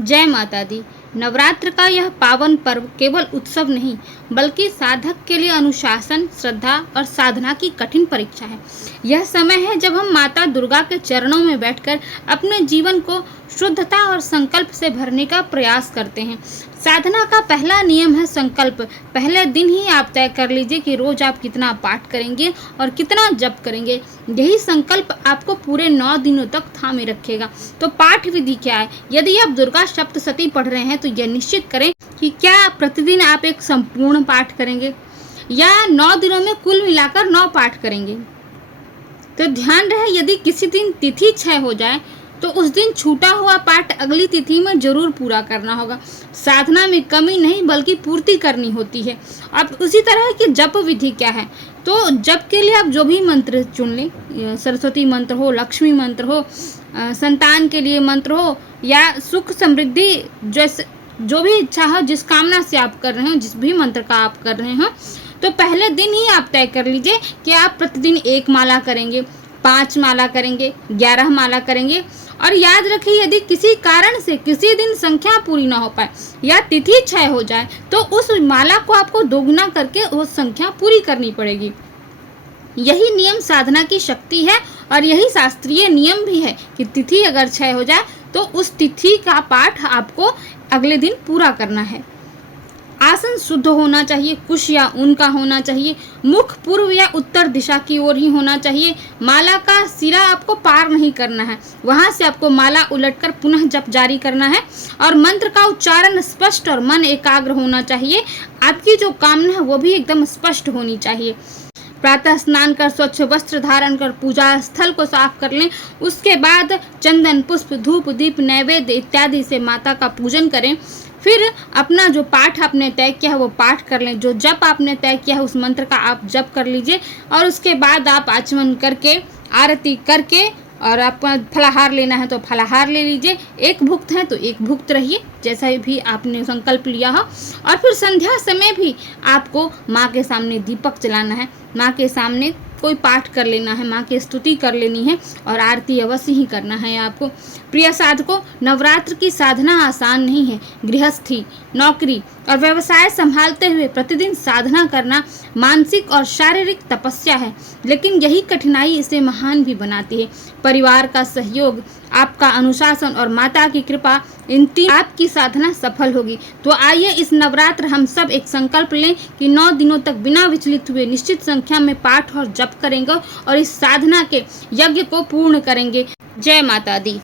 जय माता दी। नवरात्र का यह पावन पर्व केवल उत्सव नहीं बल्कि साधक के लिए अनुशासन, श्रद्धा और साधना की कठिन परीक्षा है। यह समय है जब हम माता दुर्गा के चरणों में बैठकर अपने जीवन को शुद्धता और संकल्प से भरने का प्रयास करते हैं। साधना का पहला नियम है संकल्प। पहले दिन ही आप तय कर लीजिए कि रोज आप कितना पाठ करेंगे और कितना जप करेंगे। यही संकल्प आपको पूरे 9 दिनों तक थामे रखेगा। तो पाठ विधि क्या है? यदि आप दुर्गा सप्तशती पढ़ रहे हैं तो यह निश्चित करें कि क्या प्रतिदिन आप एक संपूर्ण पाठ करेंगे या 9 दिनों में कुल मिलाकर 9 पाठ करेंगे। तो ध्यान रहे, यदि किसी दिन तिथि क्षय हो जाए तो उस दिन छूटा हुआ पाठ अगली तिथि में जरूर पूरा करना होगा। साधना में कमी नहीं बल्कि पूर्ति करनी होती है। अब उसी तरह की जप विधि क्या है? तो जप के लिए आप जो भी मंत्र चुन लें, सरस्वती मंत्र हो, लक्ष्मी मंत्र हो, संतान के लिए मंत्र हो या सुख समृद्धि, जैसे जो भी इच्छा हो, जिस कामना से आप कर रहे हो, जिस भी मंत्र का आप कर रहे हो, तो पहले दिन ही आप तय कर लीजिए कि आप प्रतिदिन 1 माला करेंगे, 5 माला करेंगे, 11 माला करेंगे। और याद रखिए, यदि किसी कारण से किसी दिन संख्या पूरी ना हो पाए या तिथि क्षय हो जाए तो उस माला को आपको दोगुना करके वो संख्या पूरी करनी पड़ेगी। यही नियम साधना की शक्ति है और यही शास्त्रीय नियम भी है कि तिथि अगर क्षय हो जाए तो उस तिथि का पाठ आपको अगले दिन पूरा करना है। आसन शुद्ध होना चाहिए, कुश या ऊन का होना चाहिए, मुख पूर्व या उत्तर दिशा की ओर ही होना चाहिए। माला का सिरा आपको पार नहीं करना है, वहां से आपको माला उलटकर पुनः जप जारी करना है और मंत्र का उच्चारण स्पष्ट और मन एकाग्र होना चाहिए। आपकी जो कामना है वो भी एकदम स्पष्ट होनी चाहिए। प्रातः स्नान कर स्वच्छ वस्त्र धारण कर पूजा स्थल को साफ कर लें। उसके बाद चंदन, पुष्प, धूप, दीप, नैवेद्य इत्यादि से माता का पूजन करें। फिर अपना जो पाठ आपने तय किया है वो पाठ कर लें। जो जप आपने तय किया है उस मंत्र का आप जप कर लीजिए और उसके बाद आप आचमन करके, आरती करके, और आपका फलाहार लेना है तो फलाहार ले लीजिए। एक भुक्त है तो एक भुक्त रहिए, जैसा भी आपने संकल्प लिया हो। और फिर संध्या समय भी आपको माँ के सामने दीपक जलाना है, माँ के सामने कोई पाठ कर लेना है, माँ की स्तुति कर लेनी है और आरती अवश्य ही करना है आपको। प्रिय साधकों, नवरात्र की साधना आसान नहीं है। गृहस्थी, नौकरी और व्यवसाय संभालते हुए प्रतिदिन साधना करना मानसिक और शारीरिक तपस्या है, लेकिन यही कठिनाई इसे महान भी बनाती है। परिवार का सहयोग, आपका अनुशासन और माता की कृपा, इन तीन आपकी साधना सफल होगी। तो आइए इस नवरात्र हम सब एक संकल्प लें कि 9 दिनों तक बिना विचलित हुए निश्चित संख्या में पाठ और जप करेंगे और इस साधना के यज्ञ को पूर्ण करेंगे। जय माता दी।